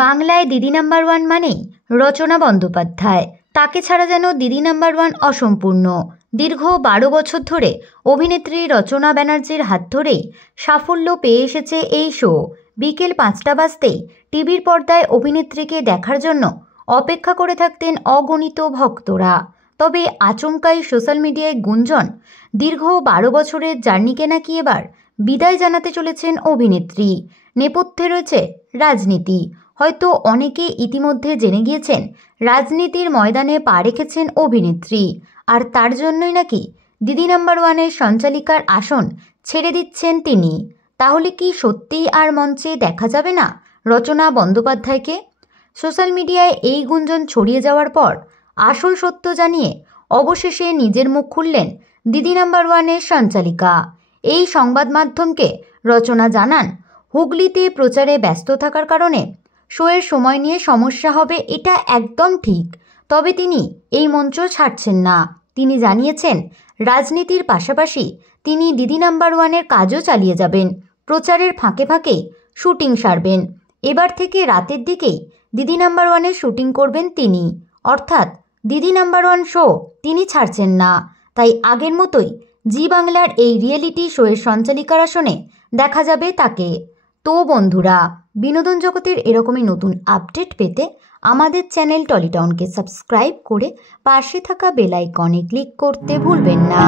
বাংলায় দিদি number one মানেই রচনা বন্দ্যোপাধ্যায়। তাকে ছাড়া যেন দিদি নাম্বার ওয়ান অসম্পূর্ণ। দীর্ঘ 12 বছর ধরে অভিনেত্রী রচনা ব্যানার্জির হাত ধরেই সাফল্য পেয়ে এসেছে এই শো। বিকেল 5টা বাজতেই টিভির পর্দায় অভিনেত্রীকে দেখার জন্য অপেক্ষা করে থাকতেন অগণিত ভক্তরা। তবে আচমকাই সোশ্যাল মিডিয়ায় গুঞ্জন, দীর্ঘ 12 বছরের জার্নিকে নাকি এবার বিদায় জানাতে চলেছেন অভিনেত্রী। নেপথ্যে রয়েছে রাজনীতি। হয়তো অনেকে ইতিমধ্যে জেনে গিয়েছেন রাজনীতির ময়দানে পা রেখেছেন অভিনেত্রী, আর তার জন্যই নাকি দিদি নাম্বার ওয়ানের সঞ্চালিকার আসন ছেড়ে দিচ্ছেন তিনি। তাহলে কি সত্যিই আর মঞ্চে দেখা যাবে না রচনা বন্দ্যোপাধ্যায়কে? সোশ্যাল মিডিয়ায় এই গুঞ্জন ছড়িয়ে যাওয়ার পর আসল সত্য জানিয়ে অবশেষে নিজের মুখ খুললেন দিদি নাম্বার ওয়ানের সঞ্চালিকা। এই সংবাদ মাধ্যমকে রচনা জানান, হুগলিতে প্রচারে ব্যস্ত থাকার কারণে শোয়ের সময় নিয়ে সমস্যা হবে, এটা একদম ঠিক। তবে তিনি এই মঞ্চ ছাড়ছেন না। তিনি জানিয়েছেন, রাজনীতির পাশাপাশি তিনি দিদি নাম্বার ওয়ানের কাজও চালিয়ে যাবেন। প্রচারের ফাঁকে ফাঁকে শুটিং সারবেন। এবার থেকে রাতের দিকেই দিদি নাম্বার ওয়ানের শুটিং করবেন তিনি। অর্থাৎ দিদি নাম্বার ওয়ান শো তিনি ছাড়ছেন না। তাই আগের মতোই জি বাংলার এই রিয়েলিটি শোয়ের সঞ্চালিকার আসনে দেখা যাবে তাকে। তো বন্ধুরা, বিনোদন জগতের এরকমই নতুন আপডেট পেতে আমাদের চ্যানেল টলিটাউনকে সাবস্ক্রাইব করে পাশে থাকা বেল আইকনে ক্লিক করতে ভুলবেন না।